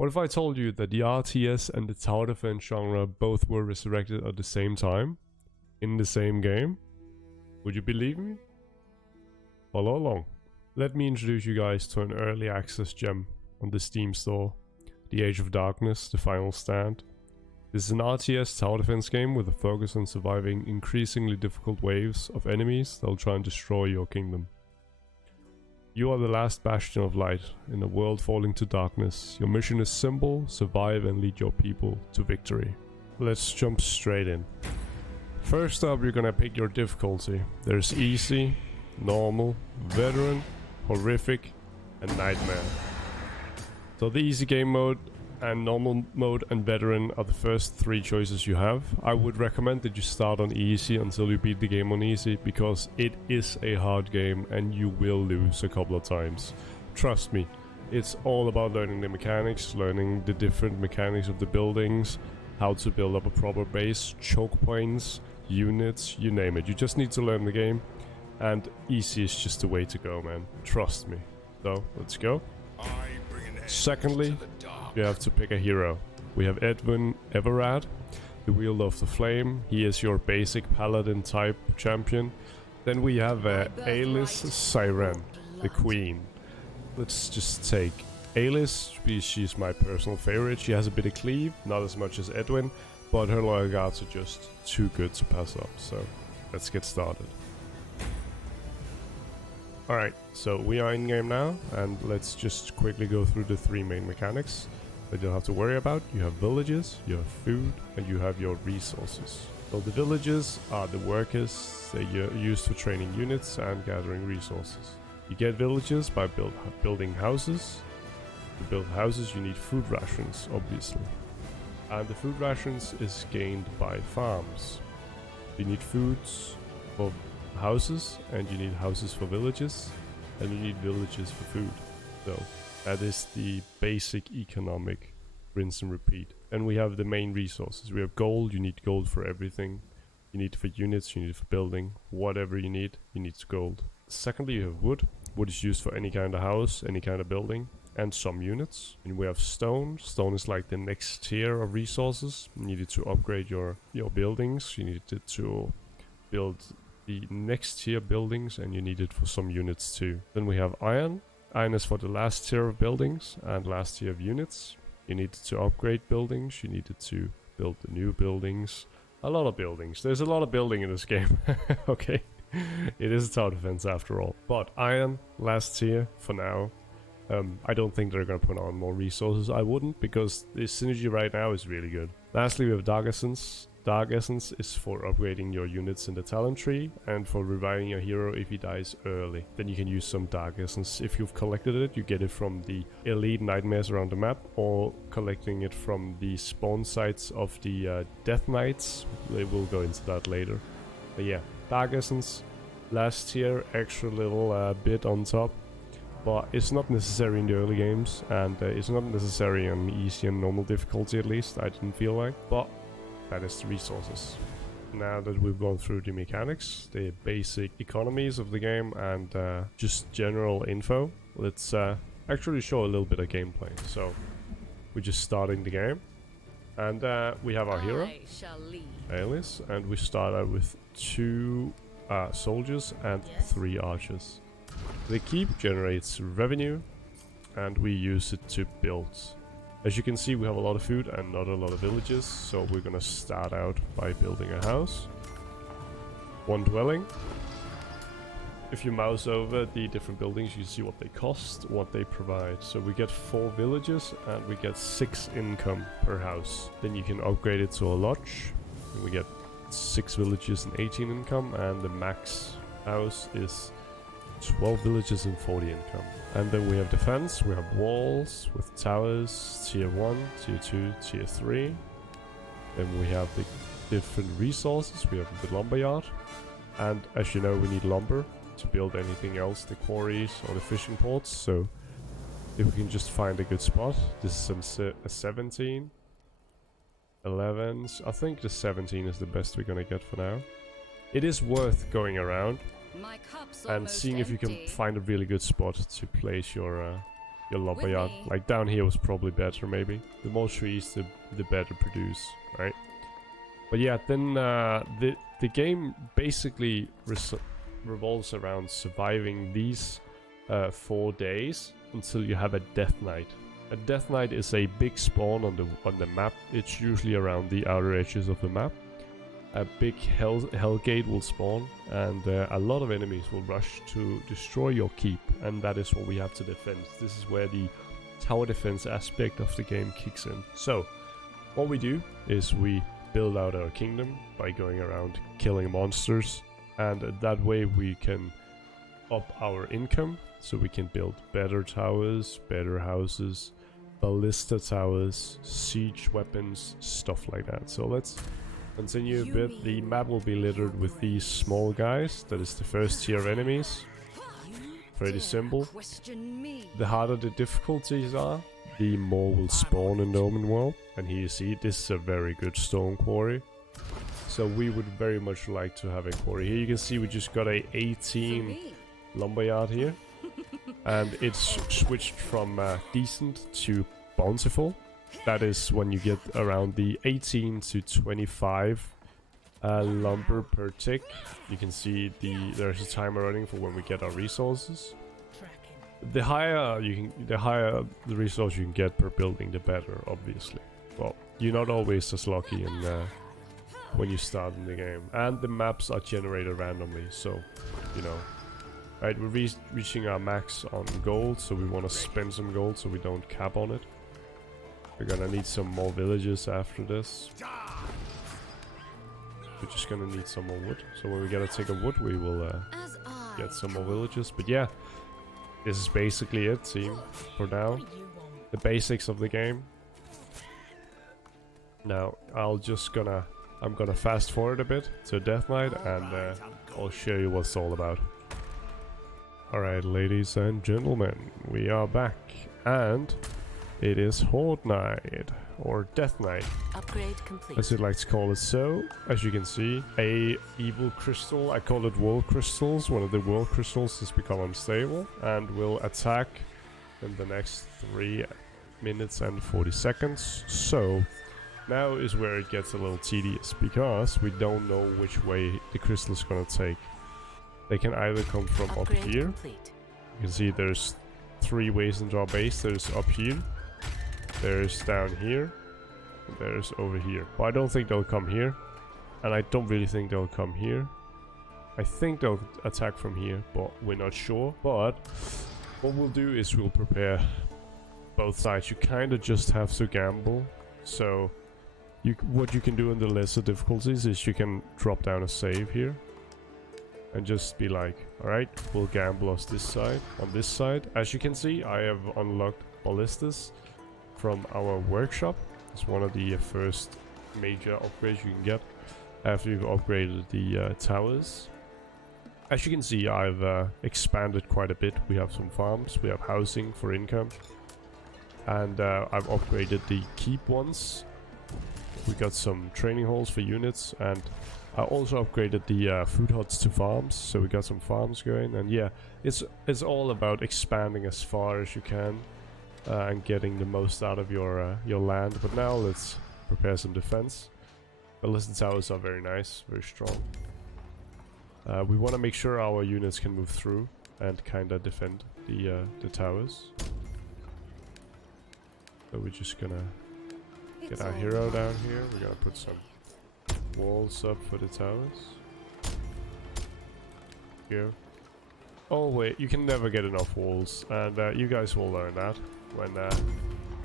What if I told you that the RTS and the tower defense genre both were resurrected at the same time? In the same game? Would you believe me? Follow along. Let me introduce you guys to an early access gem on the Steam store. The Age of Darkness, The Final Stand. This is an RTS tower defense game with a focus on surviving increasingly difficult waves of enemies that will try and destroy your kingdom. You are the last bastion of light in a world falling to darkness. Your mission is simple: survive and lead your people to victory. Let's jump straight in. First up, you're gonna pick your difficulty. There's easy, normal, veteran, horrific, and nightmare. So the easy game mode and normal mode and veteran are the first three choices you have. I would recommend that you start on easy until you beat the game on easy, because it is a hard game and you will lose a couple of times. Trust me, it's all about learning the mechanics, learning the different mechanics of the buildings, how to build up a proper base, choke points, units, you name it. You just need to learn the game, and easy is just the way to go, man. Trust me. So, let's go. Secondly, you have to pick a hero. We have Edwin Everard, the Wielder of the Flame. He is your basic paladin type champion. Then we have Alice Siren, the Queen. Let's just take Alice. She's my personal favorite. She has a bit of cleave, not as much as Edwin, but her loyal guards are just too good to pass up. So let's get started. Alright, so we are in game now, and let's just quickly go through the three main mechanics that you don't have to worry about. You have villages, you have food, and you have your resources. So the villages are the workers that you're used for training units and gathering resources. You get villages by building houses. To build houses you need food rations, obviously. And the food rations is gained by farms. You need foods for houses, and you need houses for villages, and you need villages for food. So that is the basic economic rinse and repeat. And we have the main resources. We have gold. You need gold for everything. You need it for units, you need it for building, whatever you need gold. Secondly, you have wood. Wood is used for any kind of house, any kind of building, and some units. And we have stone. Stone is like the next tier of resources. You need it to upgrade your buildings. You need it to build the next tier buildings, and you need it for some units too. Then we have iron. Iron is for the last tier of buildings and last tier of units. You need it to upgrade buildings. You need it to build the new buildings. A lot of buildings. There's a lot of building in this game. Okay. It is a tower defense after all. But iron, last tier for now. I don't think they're going to put on more resources. I wouldn't, because the synergy right now is really good. Lastly, we have Dark Essence. Dark Essence is for upgrading your units in the talent tree and for reviving your hero if he dies early. Then you can use some Dark Essence. If you've collected it, you get it from the elite nightmares around the map, or collecting it from the spawn sites of the Death Knights. They will go into that later. But yeah, Dark Essence, last tier, extra little bit on top. But it's not necessary in the early games, and it's not necessary on easy and normal difficulty, at least, I didn't feel like. But that is the resources. Now that we've gone through the mechanics, the basic economies of the game, and just general info, let's actually show a little bit of gameplay. So we're just starting the game, and we have our hero, Alice, and we start out with 2 soldiers and 3 archers. The keep generates revenue, and we use it to build. As you can see, we have a lot of food and not a lot of villages, so we're gonna start out by building a house. 1 dwelling. If you mouse over the different buildings, you see what they cost, what they provide. So we get 4 villages and we get 6 income per house. Then you can upgrade it to a lodge, and we get 6 villages and 18 income, and the max house is 12 villages and 40 income. And then we have defense. We have walls with towers, tier 1, tier 2, tier 3. Then we have the different resources. We have the lumber yard, and as you know, we need lumber to build anything else, the quarries or the fishing ports. So if we can just find a good spot. This is a 17, 11. I think the 17 is the best we're gonna get for now. It is worth going around and seeing if you can find a really good spot to place your your lumberyard. Like down here was probably better maybe. The more trees, the better produce, right? But yeah, then the game basically revolves around surviving these 4 days until you have a death knight. A death knight is a big spawn on the map. It's usually around the outer edges of the map. A big hell gate will spawn, and a lot of enemies will rush to destroy your keep, and that is what we have to defend. This is where the tower defense aspect of the game kicks in. So, what we do is we build out our kingdom by going around killing monsters, and that way we can up our income, so we can build better towers, better houses, ballista towers, siege weapons, stuff like that. So let's continue a bit. The map will be littered with these small guys. That is the first tier of enemies. Pretty simple. The harder the difficulties are, the more will spawn in the open world. And here you see, this is a very good stone quarry. So we would very much like to have a quarry. Here you can see we just got a 18 lumberyard here. And it's switched from decent to bountiful. That is when you get around the 18 to 25 lumber per tick. You can see there's a timer running for when we get our resources. The higher the resource you can get per building, the better, obviously. Well, you're not always as lucky when you start in the game, and the maps are generated randomly. So, you know, right? We're reaching our max on gold, so we want to spend some gold so we don't cap on it. We're gonna need some more villages after this. We're just gonna need some more wood. So when we get a tick of wood, we will get some more villages. But yeah, this is basically it, team, for now. The basics of the game. Now, I'm gonna fast forward a bit to Death Knight, and I'll show you what it's all about. Alright, ladies and gentlemen, we are back, and it is Horde Night, or Death Knight, upgrade complete, as you'd like to call it. So, as you can see, a evil crystal, I call it world crystals. One of the world crystals has become unstable and will attack in the next 3 minutes and 40 seconds. So, now is where it gets a little tedious, because we don't know which way the crystal is going to take. They can either come from upgrade up here. Complete. You can see there's 3 ways into our base. There's up here, there's down here, and there's over here. But I don't think they'll come here, and I don't really think they'll come here. I think they'll attack from here, but we're not sure. But what we'll do is we'll prepare both sides. You kind of just have to gamble. So what you can do in the lesser difficulties is you can drop down a save here and just be like, alright, we'll gamble on this side. As you can see, I have unlocked ballistas from our workshop. It's one of the first major upgrades you can get after you've upgraded the towers. As you can see, I've expanded quite a bit. We have some farms, we have housing for income, and I've upgraded the keep ones. We got some training halls for units, and I also upgraded the food huts to farms, so we got some farms going. And yeah, it's all about expanding as far as you can and getting the most out of your land. But now let's prepare some defense. Ballista towers are very nice, very strong. We want to make sure our units can move through and kind of defend the towers. So we're just gonna get our hero down here. We're gonna put some walls up for the towers. Here. Oh wait, you can never get enough walls, and you guys will learn that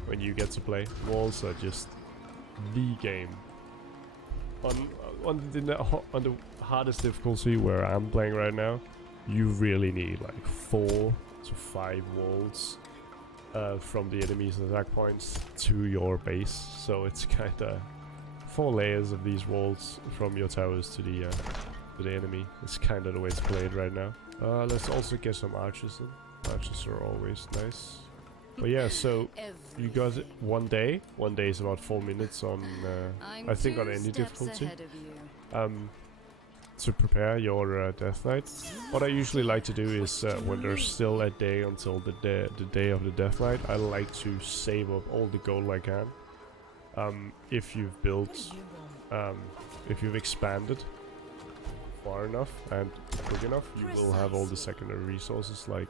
when you get to play. Walls are just the game. On the hardest difficulty where I'm playing right now, you really need like 4 to 5 walls from the enemy's attack points to your base. So it's kind of 4 layers of these walls from your towers to the enemy. It's kind of the way it's played right now. Let's also get some archers in. Archers are always nice. But yeah, so you got it 1 day. 1 day is about 4 minutes on, I think, on any difficulty. to prepare your Death Knight. What I usually like to do is when there's still a day until the day of the Death Knight, I like to save up all the gold I can. If you've built, if you've expanded far enough and quick enough, you will have all the secondary resources like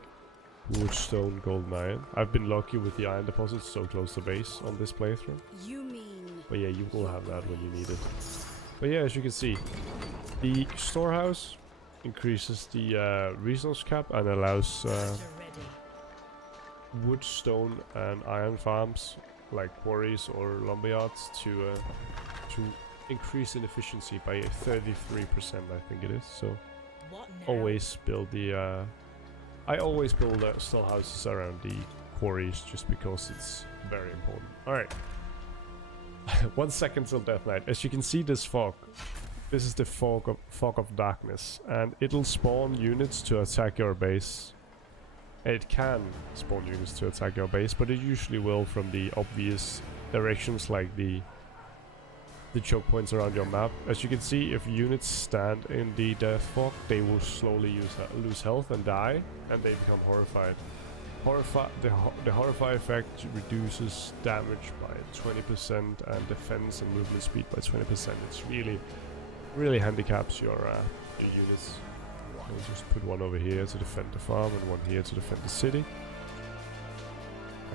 wood, stone, gold, and iron. I've been lucky with the iron deposits so close to base on this playthrough. But yeah, you will have that when you need it. But yeah, as you can see, the storehouse increases the resource cap and allows wood, stone, and iron farms like quarries or lumberyards to increase in efficiency by 33%, I think it is. So always build the I always build storehouses around the quarries just because it's very important. All right. 1 second till Death Knight. As you can see, this fog. This is the fog of darkness, and it'll spawn units to attack your base. It can spawn units to attack your base, but it usually will from the obvious directions like the choke points around your map. As you can see, if units stand in the death fog, they will slowly lose health and die, and they become horrified. The Horrify effect reduces damage by 20% and defense and movement speed by 20%. It's really handicaps your units. We'll just put one over here to defend the farm and one here to defend the city.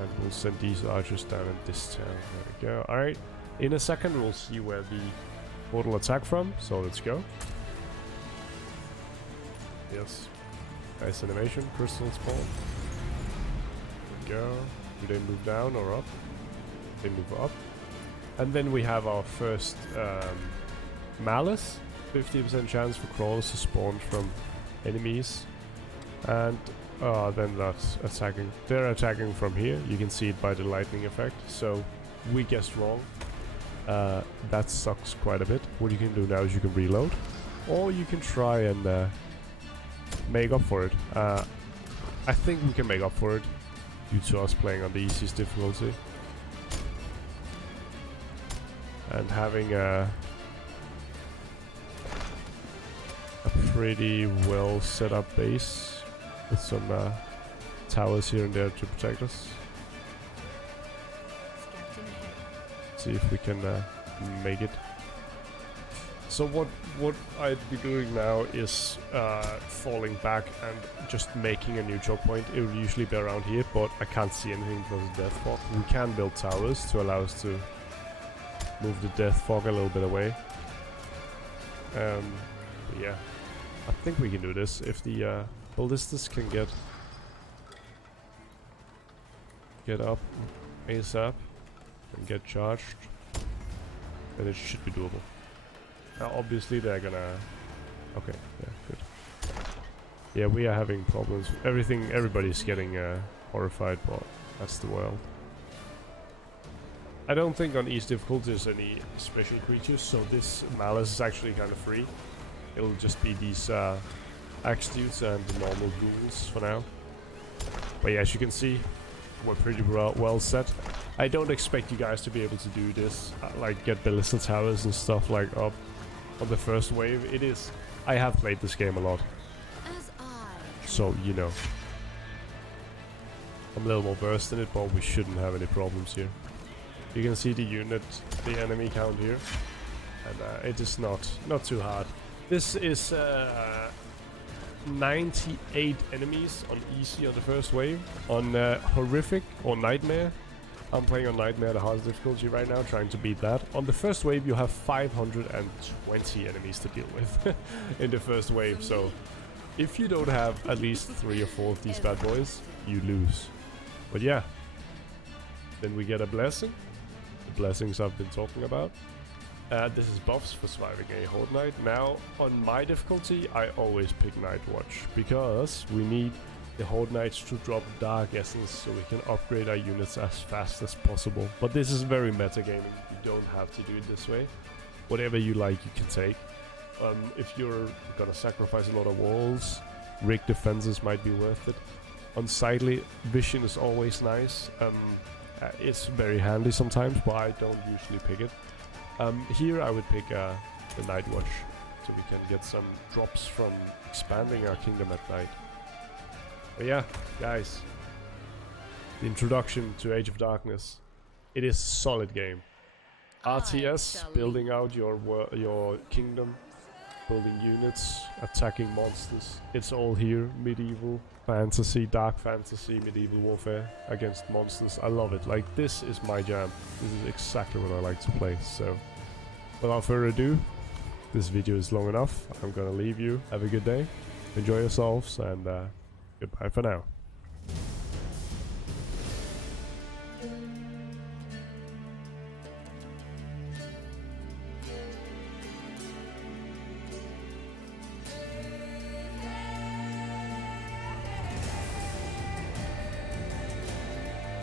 And we'll send these archers down in this town. There we go. Alright, in a second we'll see where the portal attack from, so let's go. Yes. Nice animation, crystal spawn. Go. Do they move down or up? They move up. And then we have our first Malice. 50% chance for crawlers to spawn from enemies. And then that's attacking. They're attacking from here. You can see it by the lightning effect. So we guessed wrong. That sucks quite a bit. What you can do now is you can reload. Or you can try and make up for it. I think we can make up for it due to us playing on the easiest difficulty and having a pretty well set up base with some towers here and there to protect us. See if we can make it. So what I'd be doing now is falling back and just making a new choke point. It would usually be around here, but I can't see anything because of death fog. We can build towers to allow us to move the death fog a little bit away. Yeah, I think we can do this if the ballistas can get up ASAP and get charged. Then it should be doable. Now obviously they're gonna... Okay, yeah, good. Yeah, we are having problems. Everybody's getting horrified, but that's the world. I don't think on easy difficulty there's any special creatures, so this Malice is actually kind of free. It'll just be these axe dudes and the normal ghouls for now. But yeah, as you can see, we're pretty well set. I don't expect you guys to be able to do this, like get ballista towers and stuff like up on the first wave. It is... I have played this game a lot, so you know. I'm a little more versed in it, but we shouldn't have any problems here. You can see the enemy count here, and it is not too hard. This is 98 enemies on easy on the first wave. On horrific or nightmare, I'm playing on nightmare, the hardest difficulty right now, trying to beat that. On the first wave you have 520 enemies to deal with in the first wave, so if you don't have at least 3 or 4 of these bad boys, you lose. But yeah, then we get a blessing, the blessings I've been talking about. This is buffs for surviving a Horde Night. Now, on my difficulty, I always pick Night Watch, because we need the Horde Knights to drop Dark Essence so we can upgrade our units as fast as possible. But this is very metagaming. You don't have to do it this way. Whatever you like, you can take. If you're gonna sacrifice a lot of walls, rigged defenses might be worth it. Unsightly vision is always nice. It's very handy sometimes, but I don't usually pick it. Here I would pick the Night Watch so we can get some drops from expanding our kingdom at night. But yeah, guys, the introduction to Age of Darkness. It is a solid game. RTS, building out your kingdom, building units, attacking monsters. It's all here. Medieval fantasy, dark fantasy, medieval warfare against monsters. I love it. Like, this is my jam. This is exactly what I like to play. So, without further ado, this video is long enough. I'm gonna leave you. Have a good day. Enjoy yourselves, and goodbye for now.